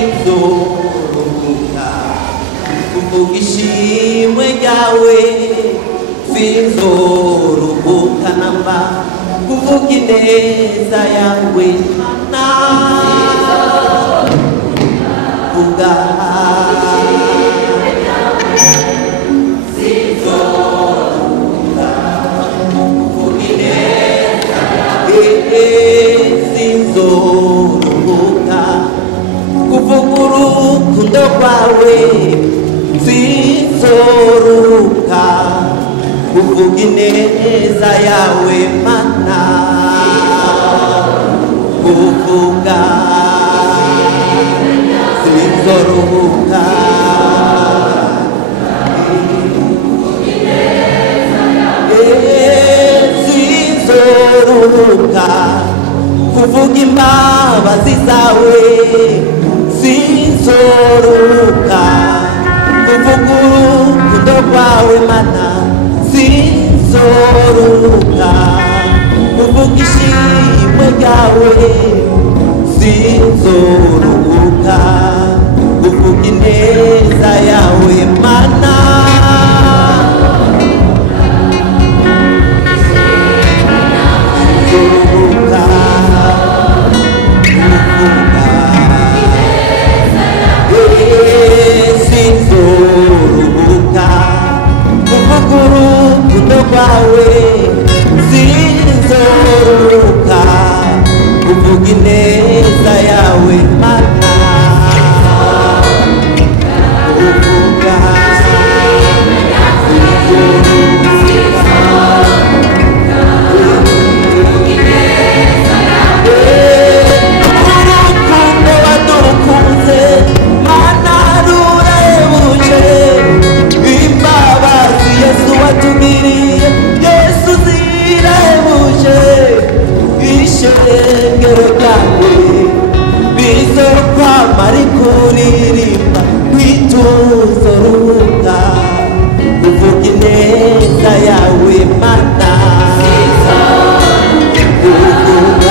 sinzoruhuka kuvuga ishimwe ryawe, sinzoruhuka namba kuvuga ineza yawe navuga sinzoruhuka kuvuga urukundo rwawe, sinzoruhuka kuvuga ineza yawe mana, kuvuga sinzoruhuka sinzoruhuka kuvuga imbabazi zawe, sinzoruhuka kuvuga urukundo rwawe mana, sinzoruhuka kuvuga ishimwe ryawe, sinzoruhuka kuvuga ineza yawe mana, sinzoruhuka sinzoruhuka kuvuga urukundo rwawe, sinzoruhuka kuvuga ineza yawe mana, kuvuga urukundo wadukunze mana rurahebuje, imbabazi Yesu watugiriye Yesu zirahebuje, ishengero ryawe rizokwama rikuririmba, ntituzoruhuka kuvuga ineza yawe mana, kuvuga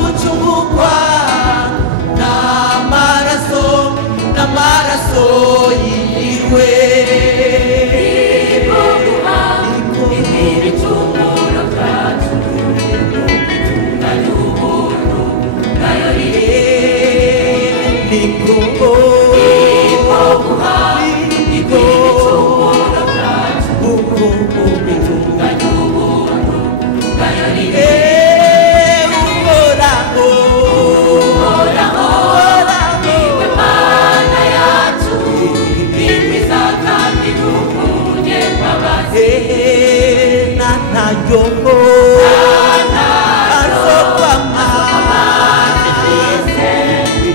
gucungurwa n'amaraso yiwe. ibicumuro byacu bitunganya ubuntu bwayo niko guha ibicumuro byacu bitunganya ubuntu bwayo uhoraho niwe mana yacu bimbiza kandi n'umunyembabazi nanayo azokwama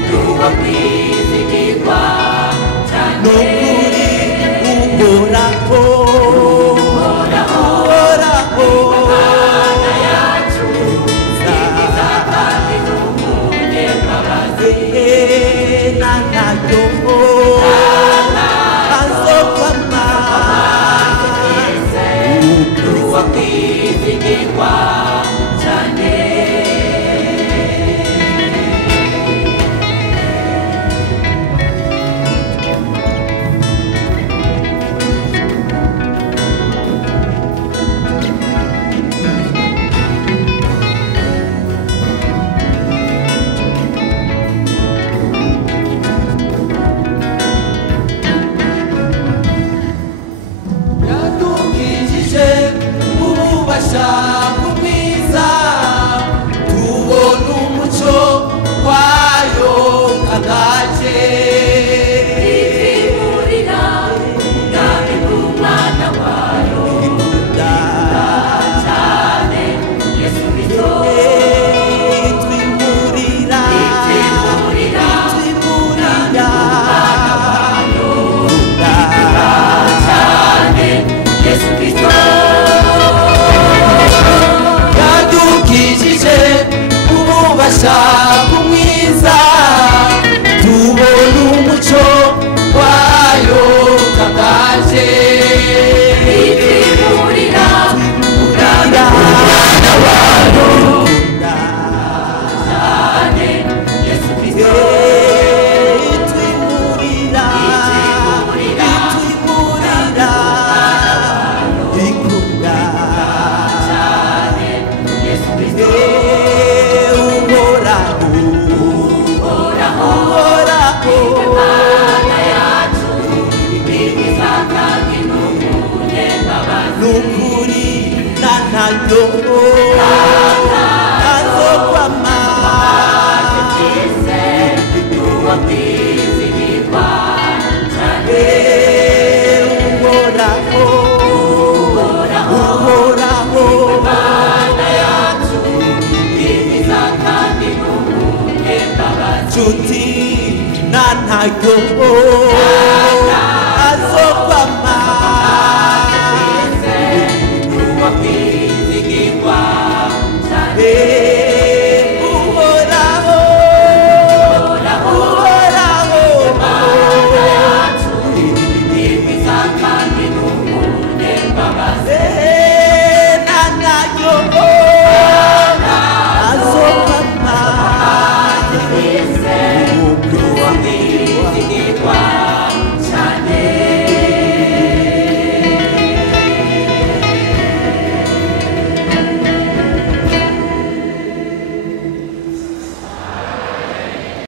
tuba kwizigirwa cyane uhoraho mana yacu bimbiza kandi n'umunyembabazi nanayo azokwama tuba kwizigirwa cyane. yadukijije ububasha bw'ubwiza tubona umuco wayo kagaje Itwimurira ubwami bw'umwana wayo cyane Yesu Kristo. twimurira Itwimurira cyane Yesu Kristo. yadukijije ububasha bw'umwiza tubona umuco wayo kagaje Itwimurira twimurira cyane Yesu Kristo. twimurira ikunda cyane Yesu Kristo. uhoraho Mana yacu bimbiza kandi n'umunyembabazi nukuri nanayo azokwama twese tuba kwizigirwa cyane. uhoraho Mana yacu bimbiza kandi n'umunyembabazi nshuti nanayo